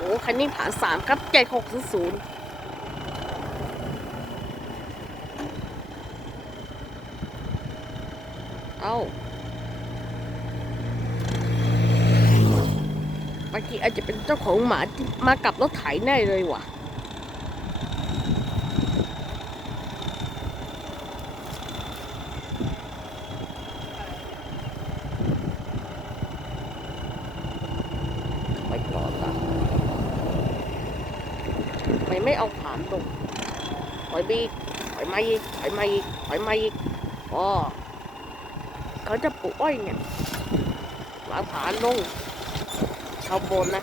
โอ้คันนี้ผ่านสามครับเจ็ดหกศูนย์เอ้าบางทีอาจจะเป็นเจ้าของหมาที่มากับรถไถแน่เลยว่ะไม่ปลอดอะ ไมไม่เอาผานลงถอยไปอีถอยมาอีกถอยมาอีกถอยมาอีกอ๋อเขาจะปลูกอ้อยเนี่ยวางผานลงชาวบนนะ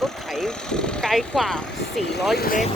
รถไถไกลกว่า 400 เมตร